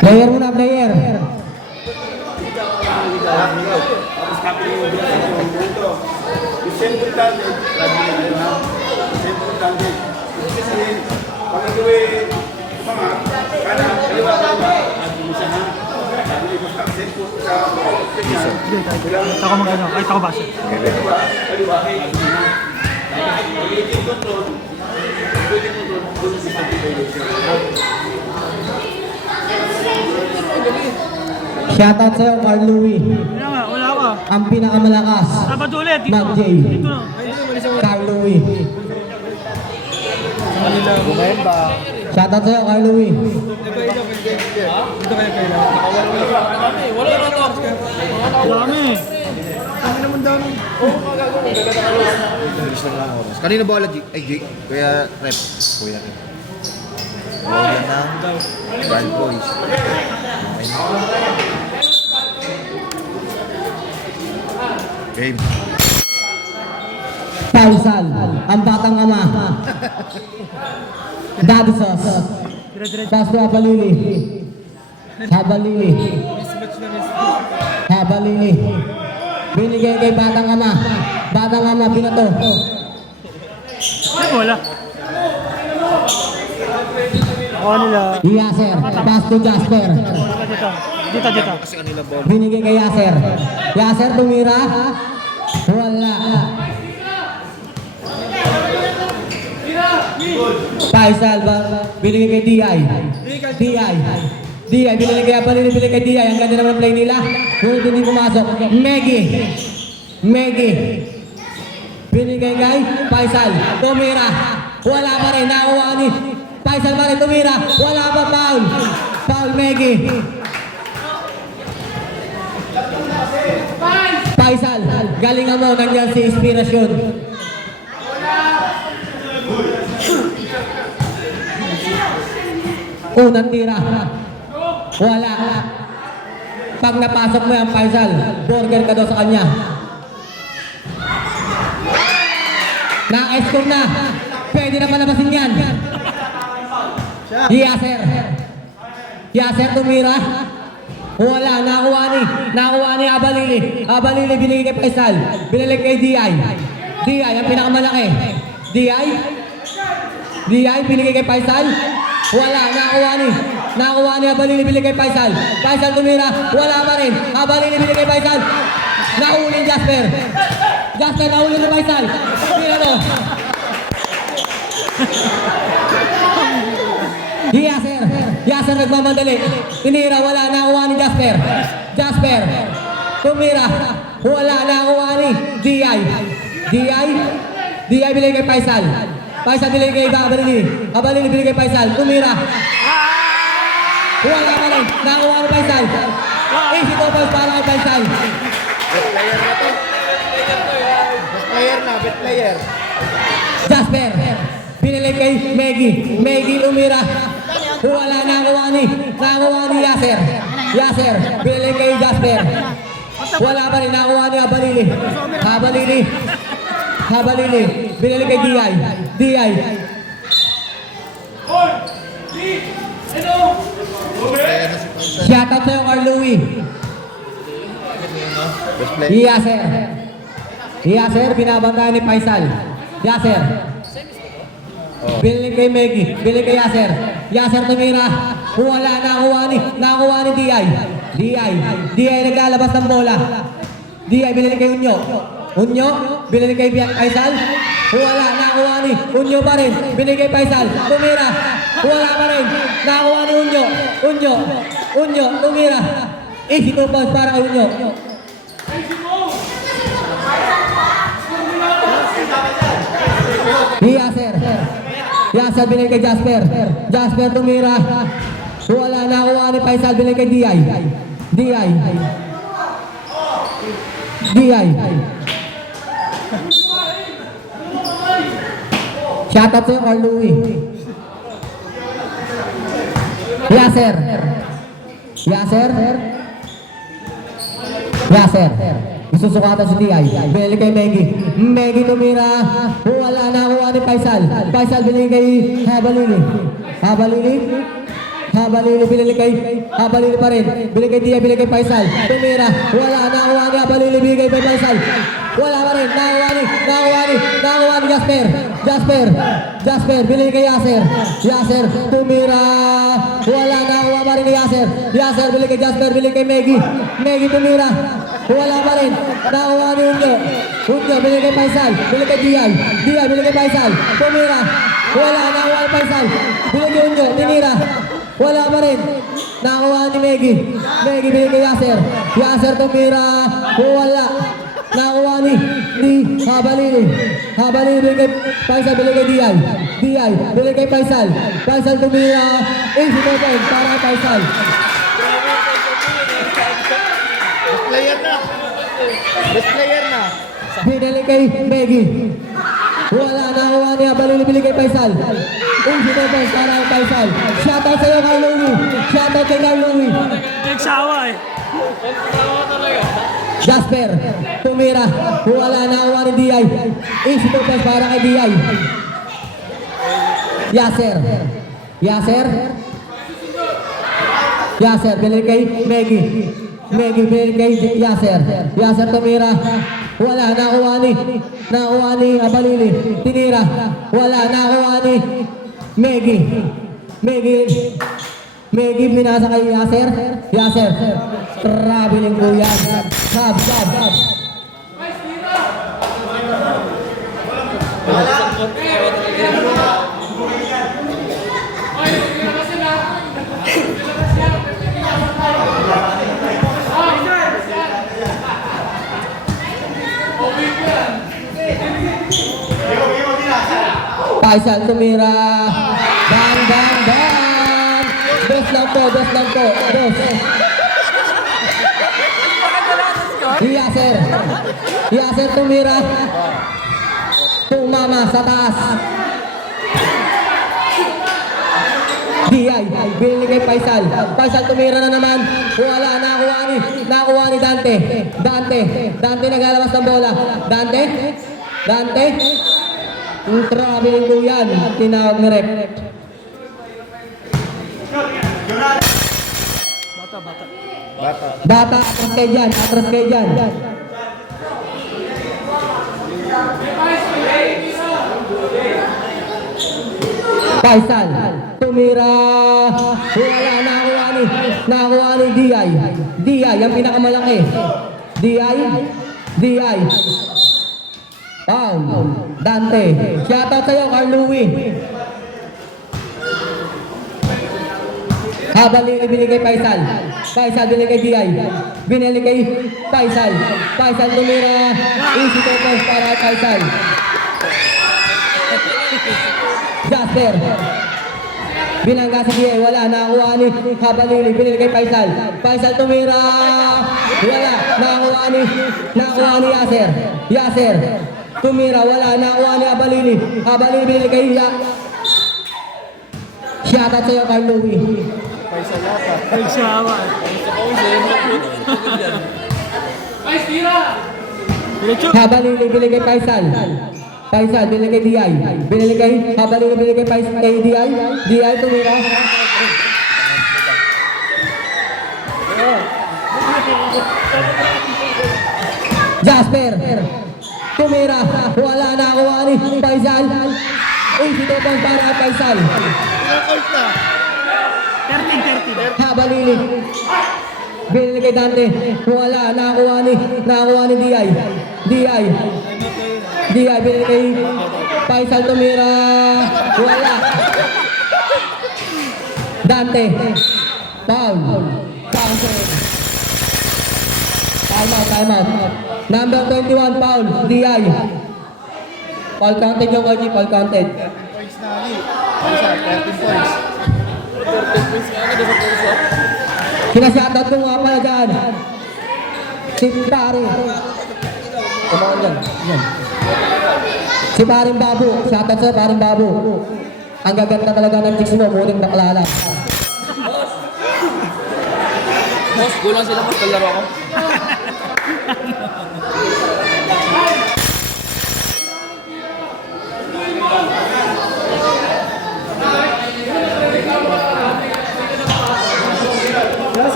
Player muna, player. Ako magano, ay ako basa. Shoutout sa'yo, Carl Louie. Wala ka. Ang pinakamalakas. Sabado ulit, dito. Mag J. Dito na. Carl Louie. Shoutout sa'yo, Carl Louie. Dami. Kanina ba wala ay Jake? Kaya rep. Kuya natin. Yan ng Bad Boys. Game. Pausal, ang batang ama. Daddy Sauce. Pasko Habalili. Habalili. Habalili. Binigay kay batang ama. Batang ama, pinato. Ay, wala. Ako nila. Yasser, pass to Jasper. Dito. Dito. Kasi kanila ball. Binigay kay Yasser. Yasser tumira. Wala. Faisal, binigay kay D.I. D.I, binigay kay Habalili, binigay kay D.I. Ang ganda naman ang play nila. Ngunit hindi pumasok. Megi. Binigay kay Faisal. Tumira. Wala pa rin. Nakuha ni Faisal pa rin. Tumira. Wala pa. Foul Megi. Faisal. Galingan mo. Nandiyan si Inspirasyon. Unang tira. Wala. Pag napasok mo yung Faisal, burger ka daw sa kanya. Na-escort na. Pwede na palabasin yan. Yasser tumira. Wala. Nakuha ni Habalili binigay kay Faisal. Binigay kay D.I. ang pinakamalaki. D.I. binigay kay Faisal. Wala. Nakuha ni Habalili binigay kay Faisal. Faisal tumira. Wala pa rin. Habalili binigay kay Faisal. Nahuli Jasper. Nahuli ni Faisal. Tira to. Yasser nagmamadali. Tinira. Wala. Nakuha ni Jasper. Tumira. Wala. Nakuha ni D.I. binigay kay Faisal. Faisal binigay kay Habalili binigay kay Faisal. Tumira. Wala pa rin. Nakuha ni Faisal. Easy to pass para kay Faisal. Bet player. Jasper. Binigay kay Megi umira. Wala. Nakuha ni Yasser. Binigay kay Jasper. Wala pa rin. Nakuha ni Habalili. Binigay kay D.I. Shoutout sa'yo, Carl Louie. Best player. Yasser, binabantayan ni Faisal. Yasser. Binigay kay Megi. Binigay kay Yasser. Yasser tumira. Wala. Nakuha ni D.I. naglalabas ng bola. D.I. binigay kay Unyo. Binigay kay Faisal. Wala. Nakuha ni Unyo pa rin. Binigay kay Faisal. Tumira. Wala pa rin. Nakuha ni Unyo. Tumira. Easy to pass para kay Unyo. Yasser binigay kay Jasper tumira. Wala. Nakuha ni Faisal. Binigay kay D.I. Shoutout sa'yo, Carl Louie. Yasser. Susukatan si Diay. Binili kay Meggy. Meggy tumira. Wala na kuha ni Faisal. Faisal binili kay Habalili. Habalili. Habalili binili kay Habalili pa rin. Binili kay Diay, binili kay Faisal. Tumira. Wala na kuha ni Habalili. Binili kay Faisal. Wala pa rin. Nakuha ni Jasper. Jasper, binili kay Yasser. Yasser, tumira. Wala na kuha pa rin ni Yasser. Yasser, binili kay Jasper, binili kay Meggy. Meggy tumira. Wala pa rin. Nakuha ni Unyo. Unyo, binili kay Faisal. Binili kay Diay. Diay, binili kay Faisal. Tumira. Wala, nakuha ni Faisal. Binili kay Unyo. Tinira. Wala pa rin. Nakuha ni Meggy. Meggy, binili kay Yasser. Yasser, tumira. Wala. Nakuha ni Habalili. Habalili, binili kay Faisal. Binili kay Diay. Diay, binili kay Faisal. Faisal, tumira. Easy to point para kay Faisal. Player na. Best player na. Binili kay Meggy. Wala na kuha niya. Balili bili kay Faisal. Easy to point para kay Faisal. Shoutout sa'yo kay Louie. Shoutout kay Louie. Nagsawa eh. Jasper. Tumira. Wala na kuha ni Diay. Easy to point para kay Diay. Yasser. Yasser. Binili kay Meggy. Meggy binili kay Yasser. Yasser tumira. Wala, nakuha ni Abalili. Tinira. Wala, nakuha ni Meggy. Meggy pinasa kay Yasser. Yasser. Traveling ko yan. Sab. Faisal tumira. Dan. Dos lang po. Yasser tumira. Tumama sa taas. Diay, binili kay Faisal. Faisal tumira na naman. Wala, nakuha ni Dante. Dante naglalabas ng bola. Dante. Traveling ko yan. Tinawag ni Rep. Bata, atras kayo dyan. Faisal, tumira. Wala, nakuha ni Diay. Diay, ang pinakamalaki. Diay. Paul, Dante. Shoutout sa'yo, Carlouie. Habalili binili kay Faisal. Faisal binili kay Diay. Binili kay Faisal. Faisal tumira. Easy to pass para Faisal. Jasper. Binangga si Diay. Wala, nakuha ni Habalili. Binili kay Faisal. Faisal tumira. Wala, nakuha ni Yasser. Tumira, wala, nakuha ni Habalili. Habalili binili kay Shoutout sa'yo, Carlouie. Nagsawa eh. Habalili binili kay Faisal. Faisal binili kay Diay. Binili kay Habalili binili kay Faisal kay Diay. Diay tumira. Jasper. Tumira. Wala, nakuha ni Faisal. Easy to pass para Faisal. 13. Habalili. Binili kay Dante. Wala, nakuha ni Diay. Diay binili kay Faisal tumira. Wala. Dante. Paul. Time out. Number 21, Paul. Diay. Paul counted yung OG, Paul counted. Points na Ali. 13 points. Sinashoutout ko nga pala dyan. Si Pari. Kumaon yan. Si Paring Babu. Shoutout sa Paring Babu. Ang gaganda talaga ng chicks mo. Muling baklala. Boss, gulang sila pag kalaro ako.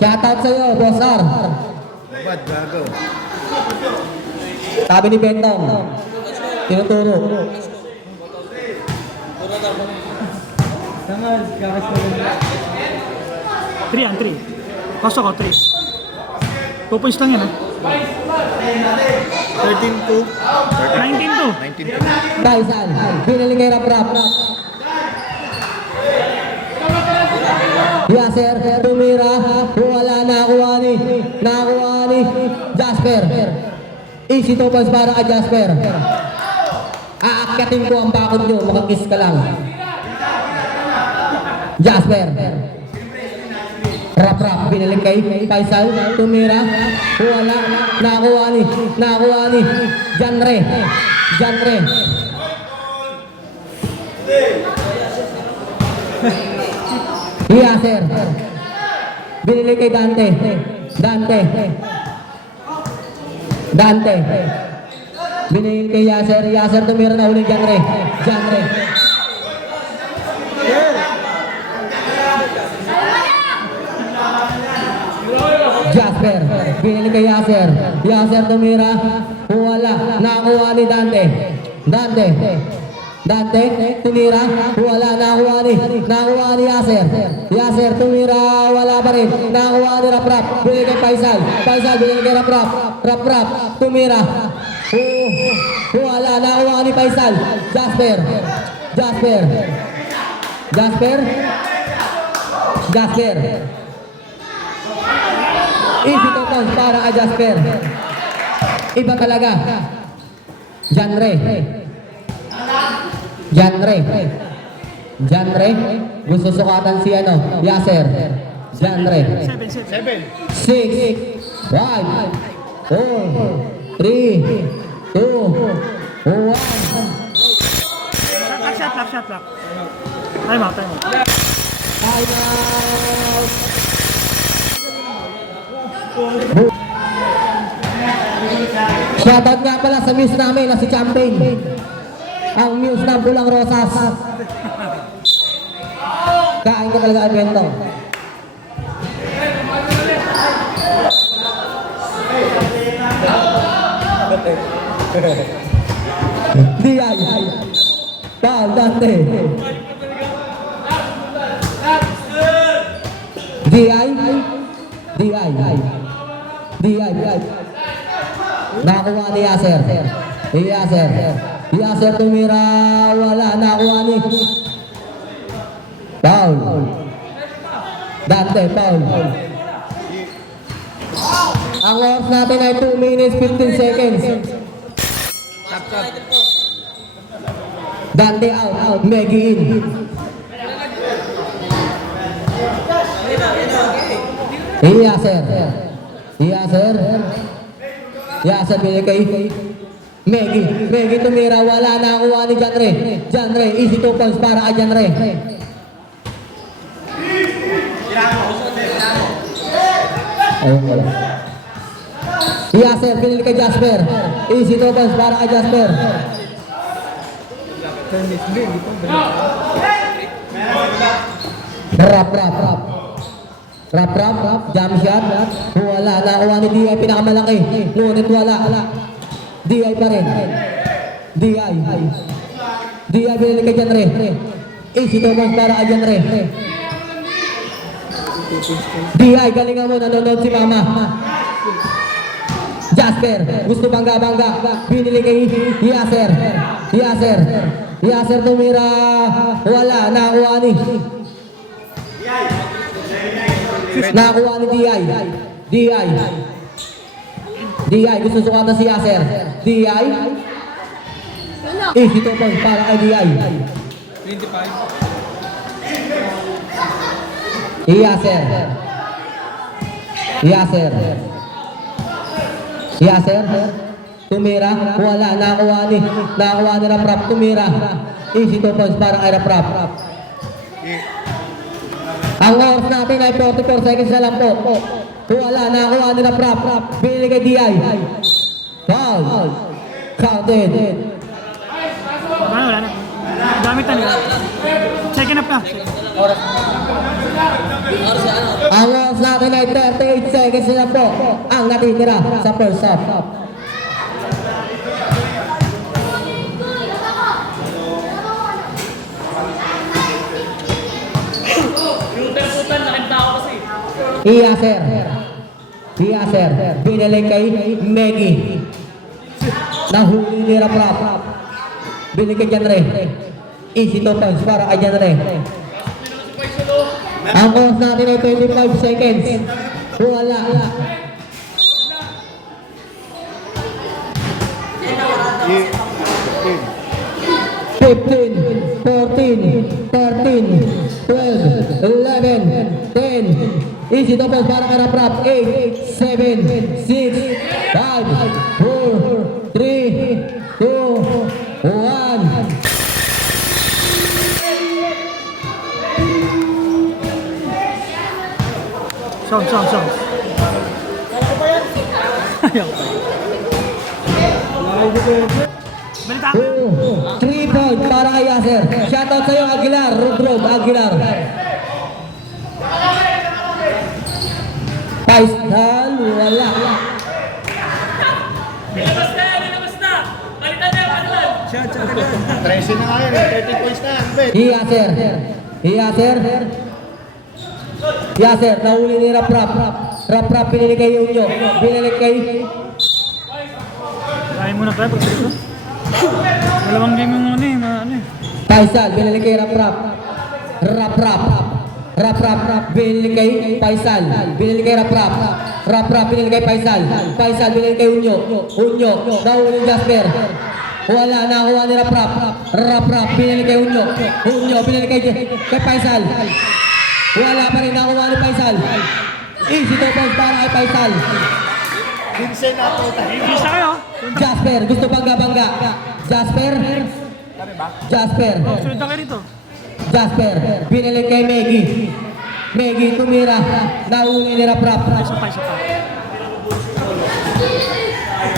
Shoutout sa'yo, Boss R. Bad, gago. Sabi ni Bentong. Tinuturo. Three yan, three. Cost ako, three. 2 points lang yan, ha? 13-2. 19-2. 19-2. Faisal. Binili kay Rap. Yasser, tumira. Wala nakuha ni Jasper. Easy 2 points para kay Jasper. Aakyatin ko ang bakod nyo. Makakiss ka lang. Jasper. Rap, binalik kay Faisal, tumira, wala, nakuha ni Janre. Yasser, binalik kay Dante, binalik kay Yasser tumira na ulit Janre. Jasper, binili kay Yasser tumira, wala, nakuha ni Dante, tumira, wala, nakuha ni Yasser tumira, wala pa rin, nakuha ni Rap, binili kay Faisal, binili kay Rap, tumira, wala, nakuha ni Faisal, Jasper, easy 2 points para kay Jasper. Iba talaga. Janre. Gusto sukatan si Yasser. Janre. 6, 5, 4, 3, 2, 1. Shot lock. Time out. Time out. Shoutout nga pala sa muse namin na si Champagne. Ang muse ng Pulang Rosas. Kain ka talaga ang bento. Diay. Paul Dante. Diay. Nakuha ni Yasser. Yasser tumira, wala, nakuha ni Paul. Dante. Ang oras natin ay 2 minutes 15 seconds. Dante out, Maggie in. Yasser binigay kay Maggie tumira, wala, nakuha ni Janre, easy 2 points para kay Janre. Yasser binigay kay Jasper, easy 2 points para kay Jasper. Rap, jump shot, wala, nakuha ni Diay, pinakamalaki, ngunit wala, Diay pa rin, Diay binili kay Janre, easy 2 points para kay Janre. Diay, galingan mo, nanonood si Mama. Jasper, gusto bangga, binili kay Yasser tumira, wala, nakuha ni Diay, gusto sukatan si Yasser. Diay, easy 2 points para kay Diay. 25. Yasser tumira, wala, nakuha ni Rap, tumira, easy 2 points para kay Rap. Ang oras natin ay 44 seconds na lang po. Wala, nakuha ni Rap, binili kay Diay. Foul. Counted. Wala na. Gamit na nila. Second up na. Ang oras natin ay 38 seconds na po ang natitira sa first half. Iaser. Iaser. Binalik kay Meggy. Nahuli ni Rap. Binalik kay Janre. Easy to punch para kay Janre. Ang oras natin ay 25 seconds. Wala. 15, 14, 13, 12, 11, 10. Easy to punch para kay Rap. 8, 7, 6, 5, 4, 3, 2, 1. Sound. Ayaw pa. Balita. 3 point para kay Yasser. Shoutout sa'yo, Aguilar. Rodrog Aguilar. Paisal, wala. Nilabas na! Balitan na yung kanilan! 13 na nga yun, 30 points na. Yasser. Yasser, nahuli ni Rap. Rap, pinili kay Unyo. Binalik kay Kaya muna tayo pag dito. Dalawang game yung ano eh. Paisal, binalik kay Rap. Rap, binili kay Paisal. Binili kay Rap. Rap, binili kay Paisal. Paisal, binili kay Unyo. Nahuli ni Jasper. Wala, nakuha ni Rap. Rap, binili kay Unyo. Binili kay Paisal. Wala pa rin, nakuha ni Paisal. Easy to punch para kay Paisal. Vincent na ito. Isa kayo. Jasper, gusto bangga. Jasper. Sunod na kayo rito. Jasper, binalik kay Meggy, tumira. Nahuli ni Rap. Isa pa.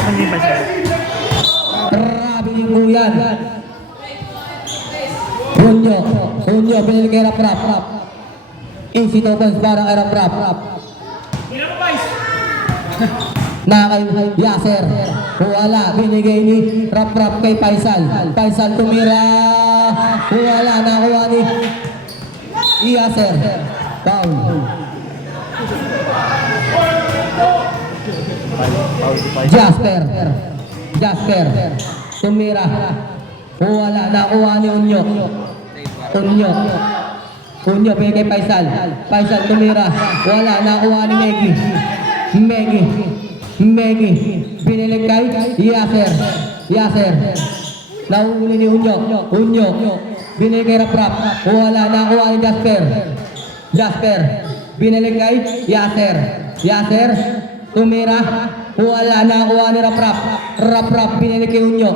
Hindi pa siya. Grabe yung buyan. Unyo, binalik kay Rap. Easy to punch para kay Rap. Na kay Yasser. Wala, binigay ni Rap kay Paisal. Paisal tumira. Wala, nakuha ni Yasser. Foul. Jasper. Tumira. Wala, nakuha ni Unyo, binigay kay Paisal. Paisal tumira. Wala, nakuha ni Meggy. Binilig kay Yasser. Nahuli ni Unyo. Binilig kay Rap. Wala, nakuha ni Jasper. Binilig kay Yasser. Tumira. Wala, nakuha ni Rap. Rap, binilig kay Unyo.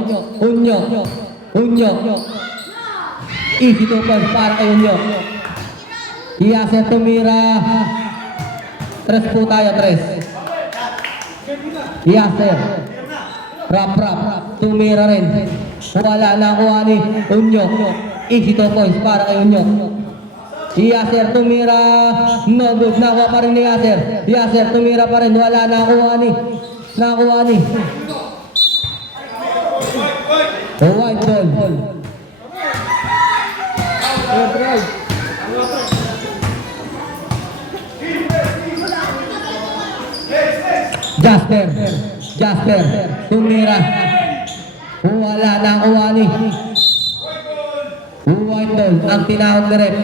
Easy to punch para kay Unyo. Yasser tumira. 3 po tayo, 3. Yasser. Rap. Tumira rin. Wala, nakuha ni Unyo. Easy to punch para kay Unyo. Yasser tumira. No good. Nakuha pa rin ni Yasser. Yasser tumira pa rin. Wala, nakuha ni. White ball. Jasper. Tumira. Wala, nakuha ni. White ball. Ang tinawag na rep.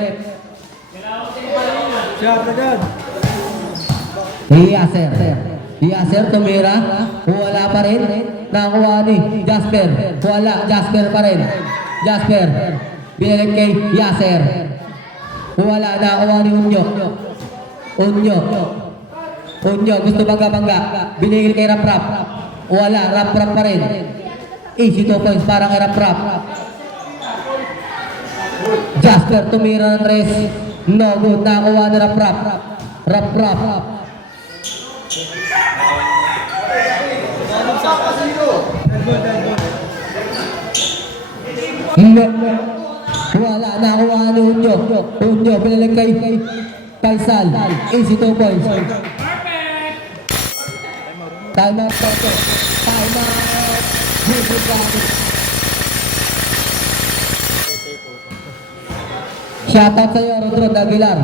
Yasser tumira. Wala pa rin. Nakuha ni Jasper. Wala, Jasper pa rin. Jasper. Binalik kay Yasser. Wala, nakuha ni Unyo, gusto bangga. Binigil kay Rap. Wala, Rap pa rin. Easy to punch para kay Rap. Jasper tumira ng res. No good, nakuha ni Rap. Wala, nakuha ni Unyo. Unyo, binalik kay Faisal. Easy 2 points. Time out, Toto. Time out. Good practice. Shoutout sa'yo, Rodrod Aguilar.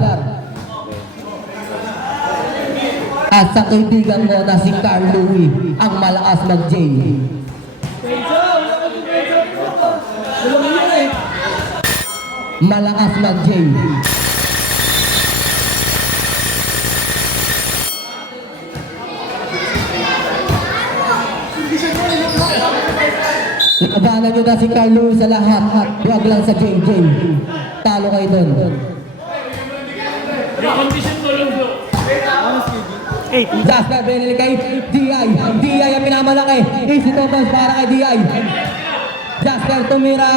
At sa kaibigan ko na si Carl Louie, ang malakas mag-J. Malakas mag-J. Labanan nyo na si Carl Louie sa lahat. Huwag lang sa JJ. Talo kayo dun. Condition to lang bro. 8. Jasper binili kay D.I. D.I. ang minamalaki. Easy to pass para kay D.I. Jasper tumira.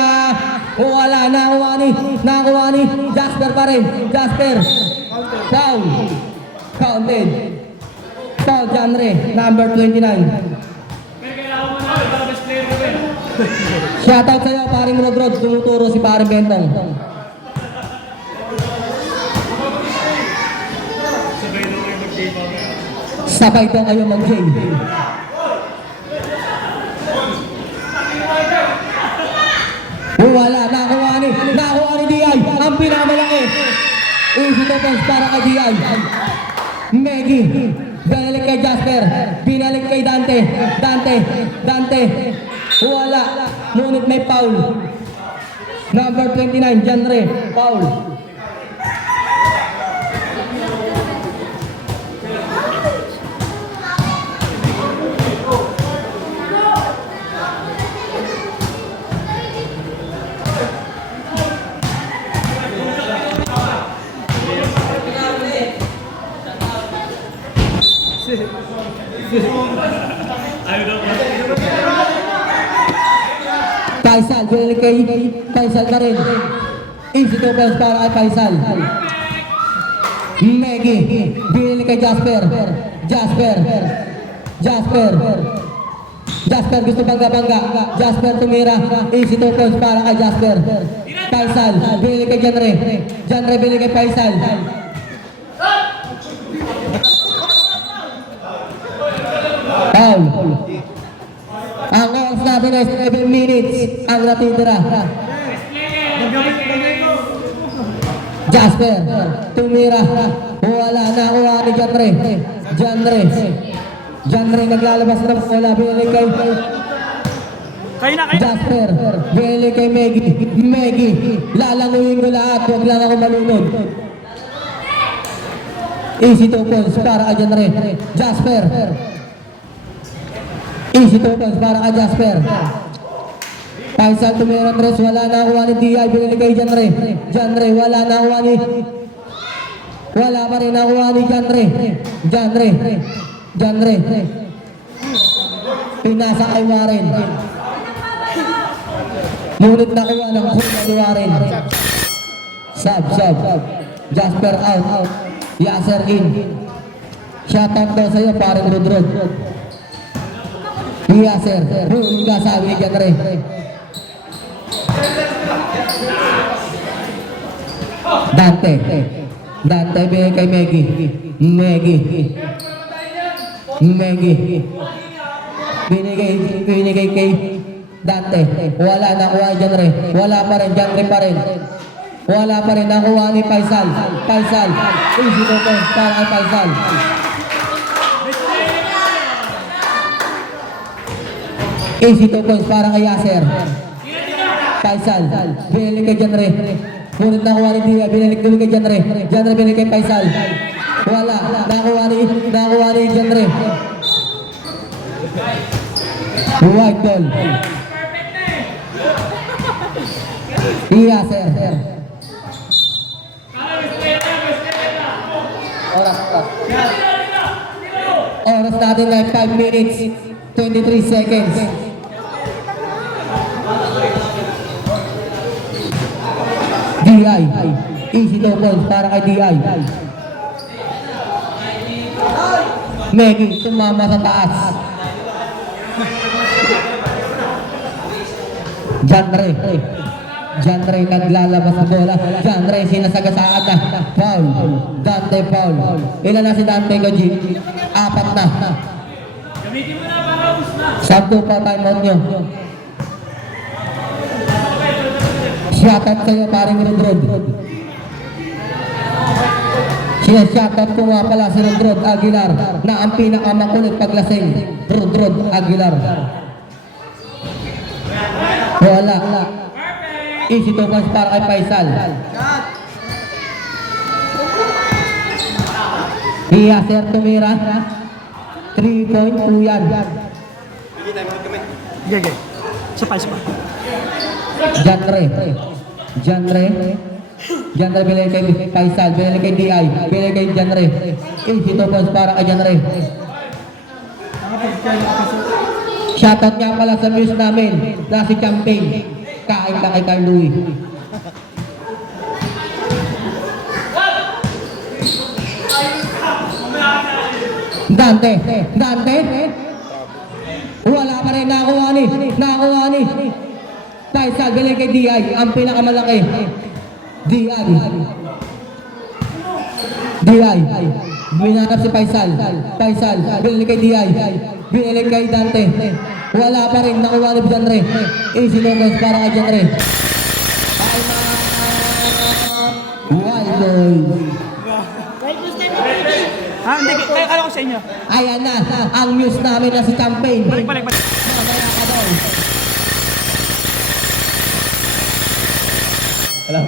Wala, nakuha ni Jasper pa rin. Jasper. Foul. Counted. Foul, genre. Number 29. Pero kailangan mo na para best player ka rin. Shoutout sa'yo, paring Rodrod. Tumuturo si paring Bentong. Sabay daw kayo mag-J. Wala, nakuha ni D.I. Ang pinamalaki. Easy to pass para kay D.I. Meggy. Binalik kay Jasper. Binalik kay Dante. Dante. Wala. Ngunit may foul. Number 29, genre. Foul. Faisal, binalik kay Faisal na rin. Easy to pass para kay Faisal. Meggy, binalik kay Jasper. Jasper gusto bangga. Jasper tumira. Easy to pass para kay Jasper. Faisal, binalik kay Genre binalik kay Faisal. Foul. Ang oras natin ay 7 minutes ang natitira. Jasper, tumira. Wala, nakuha ni Genre naglalabas na wala. Binili kay Kayo na. Jasper. Binili kay Meggy. Lalanguyin ko lahat. Huwag lang ako malunod. Easy 2 points para kay Jasper. Easy to pass para kay Jasper. Faisal tumira tres, wala na kuha ni D.I. Binili kay Genre, wala na kuha ni... Wala pa rin nakuha ni Genre. Pinasa kay Warren. Ngunit nakuha ng kuha ni Warren. Sub. Jasper out. Yasser in. Shoutout daw sa'yo, paring Rodrod. Yasser, huli ka sabi ni Genre. Dante binigay kay Meggy. Binigay kay Dante. Wala, nakuha ni Genre. Wala pa rin, Genre pa rin. Wala pa rin, nakuha ni Faisal. Easy to pass para kay Faisal. Easy to points para kay Yasser. Faisal, binalik kay Genre. Ngunit nakuha ni D.I. Binalik kay Genre. Genre binalik kay Faisal. Wala, nakuha ni Genre. White ball. Yasser. Oras natin ay 5 minutes 23 seconds. D.I. Easy to points para kay D.I. Meggy tumama sa taas. Genre. John Ray naglalabas ng bola. John Ray sinasagasaan na. Foul. Dante foul. Ilan na si Dante ko, G? 4 na. Gamitin mo na para ubus na. Sakto pa timeout nyo. Shoutout sa'yo, paring Rodrod. Siya shoutout ko nga pala si Rodrod Aguilar na ang pinakamakulit paglasing. Rodrod Aguilar. Wala. Easy to pass para kay Faisal. Yaser tumira. 3 point po yan. Gege. Isa pa. John Ray bilay kay Faisal, bilay kay DI, bilay kay John Ray. Easy to pass para kay John Ray. Shoutout nga pala sa muse namin na si Champagne. Kain ka kay Carl Louie. Dante. Wala pa rin nakuha ni. Faisal, bilay kay DI, ang pinakamalaki. DI. Binanap si Faisal, bilay kay DI, bilay kay Dante. Wala pa rin nakuha ni John Ray. Easy longos para kay John Ray. Wild boy. Hindi. Kaya ko sa inyo. Ayan na, ang muse namin na si Champagne. Balik. Mamaya ka daw. Hello?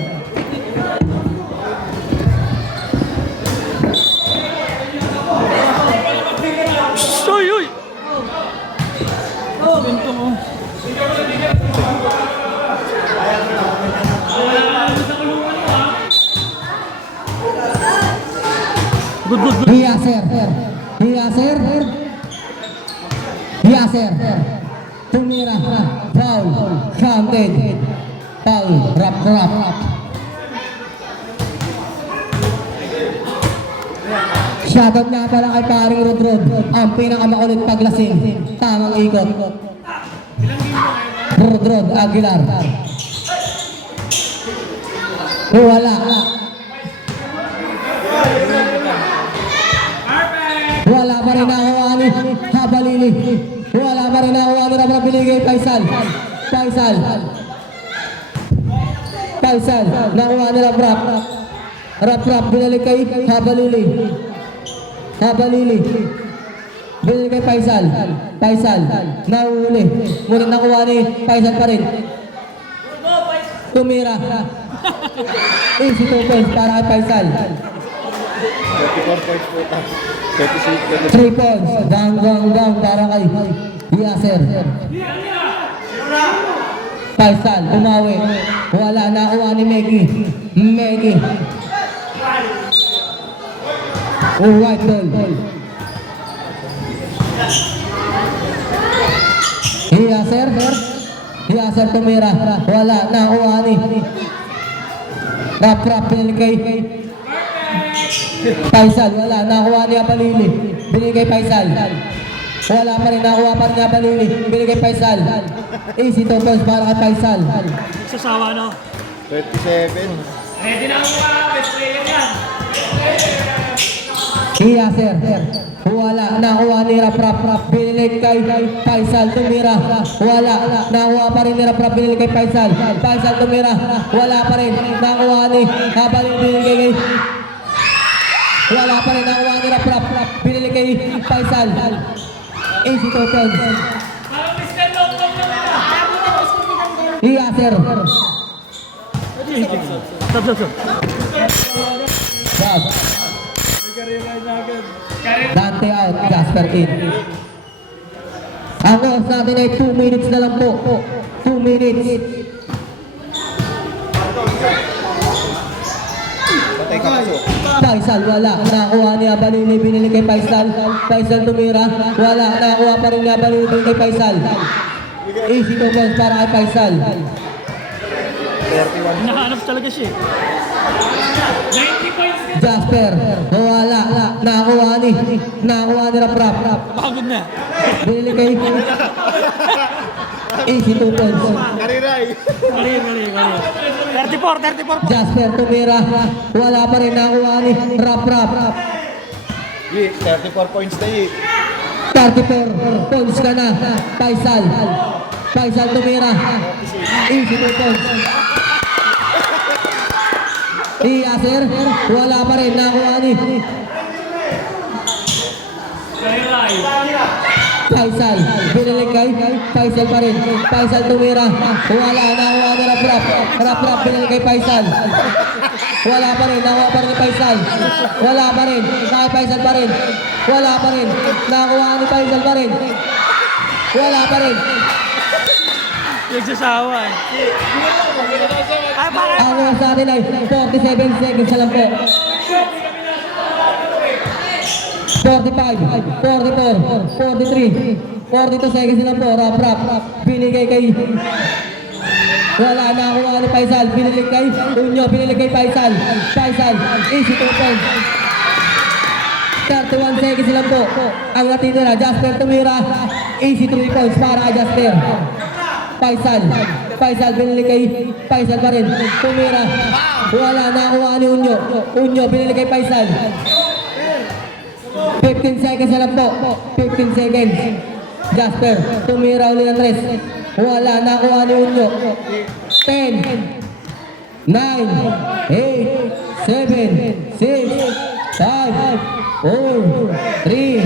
Uy! Bento mo. Good. Yaser. Tumira. Foul. Counted. Foul. Rap. Shoutout nga pala kay paring Rodrod, ang pinakamakulit paglasing. Tamang ikot. Rodrod Aguilar. Wala. Wala pa rin nakuha ni Habalili. Wala pa rin nakuha ni Rap binigay Faisal. Nakuha ni Rap binalik kay Habalili. Binalik kay Faisal. Nahuli. Ngunit nakuha ni Faisal pa rin. Tumira. Easy to pass para kay Faisal. 34 points po ito. 36. 3 points. Down para kay Yaser. Faisal, umawi. Wala, nakuha ni Meggy. White ball. Yaser tumira. Wala, nakuha ni Rap pinalik kay Faisal. Wala, nakuha ni Abalili. Binigay Faisal. Wala pa rin, nakuha pa rin ni Abalili. Binigay Faisal. Easy to pass para kay Faisal. Sasawa, no? 37. Ready na ako best player yan. Yaser. Wala, nakuha ni Rap. Binigay kay Faisal. Tumira. Wala, nakuha pa rin ni Rap. Binigay kay Faisal. Faisal tumira. Wala pa rin, nakuha ni Abalili. Binigay kay wala pa rin, nakuha ni Rap. Binili kay Faisal. Easy to pass. Parang Mr. Long na. Yaser. Stop. Bob. Dante out, Jasper in. Ang oras natin ay 2 minutes na lang po. 2 minutes. Patay ka pasok. Faisal, wala. Nakuha ni Abalili, binili kay Faisal. Faisal tumira. Wala, nakuha pa rin ni Abalili, binili kay Faisal. Easy to pass para kay Faisal. 41. Hinahanap talaga siya. 90 points din. Jasper, wala. Nakuha ni Rap. Pagod na. Binili kay Easy 2 points. Kariray. Galing. 34. Jasper tumira. Wala pa rin nakuha ni Rap. 34 points na eh. 34 points ka na. Faisal tumira. Easy 2 points. Yasser, wala pa rin nakuha ni Faisal. Binalik kay Faisal pa rin. Faisal tumira. Wala nakuha ni Rap. Binalik kay Faisal. Wala pa rin. Nakuha pa rin ni Faisal. Wala pa rin. Kay Faisal pa rin. Wala pa rin. Nakuha ni Faisal pa rin. Wala pa rin. Nagsasawa eh. Ay, bakit? Ang oras sa atin ay 47 seconds na lang po. 45, 44, 43, 42 seconds na lang po. Rap. Binigay kay... Wala na ako ni Faisal. Binili kay Unyo. Binili kay Faisal. Easy 2 points. 31 seconds lang po. Ang natitira, Jasper tumira. Easy 3 points para kay Jasper. Faisal binili kay Faisal pa rin. Tumira. Wala na ako ni Unyo. Binili kay Faisal. 15 seconds na lang po. 15 seconds. Jasper, tumira ulit ng 3. Wala na ako ni Unyo. 10, 9, 8, 7, 6, 5, 4, 3,